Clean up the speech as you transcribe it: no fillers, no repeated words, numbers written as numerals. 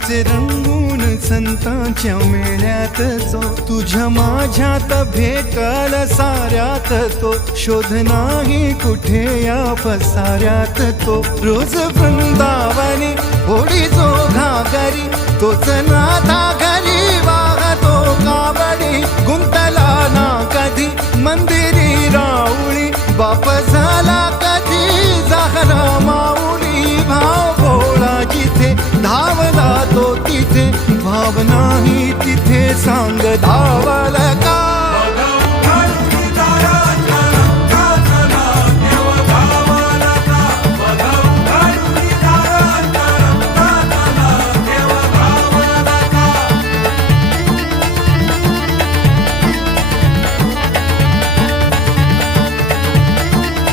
नाचे रंगून संतांच्या मेळ्यात जो तुझ्या माझ्यात भेटल साऱ्यात तो शोध नाही कुठे या पसाऱ्यात तो रोज वृंदावनी होडी जो घागरी तोच नाथा घरी वाहतो कावडी गुंतला ना कधी मंदिरी राऊळी बाप झाला कधी जाहरा माऊली भाव भोळा जिथे धावला तो तिथे भाव नाही तिथे सांग धावल का